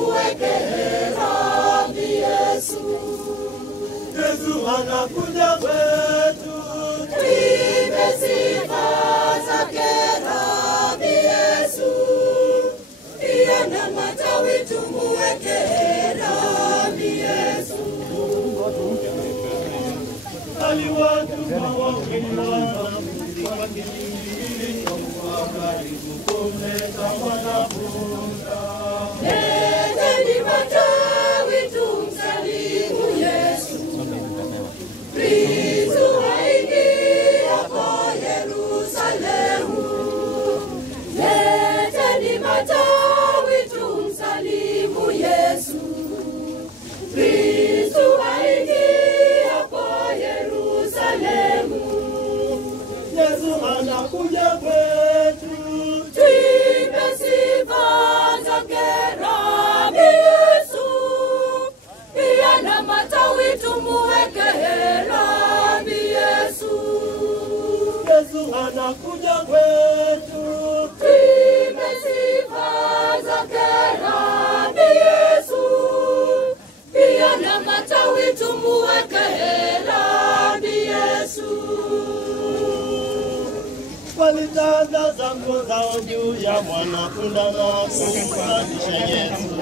tumuweke rambi Yesu. Yesu anakuja kwetu, tuimbe sifa zake rambi Yesu. Pia na matawi tumuweke rambi Yesu. aliwatuma wawili wanafunzi wake ili karibu kumleta mwanafunzi. Leteni matawi tumsalimu Yesu. Kristo aingia kwa Yerusalemu. Leteni matawi tumsalimu Yesu. Kristo aingia kwa Yerusalemu. Yesu anakuja kwetu, tuimbe sifa zake rambi Yesu. Pia na matawi tumuweke rambi Yesu. Yesu anakuja kwetu, tuimbe sifa zake rambi Yesu. Pia na matawi tumuweke rambi Yesu. walitandaza nguo zao juu ya mwanapunda na kumpandisha Yesu.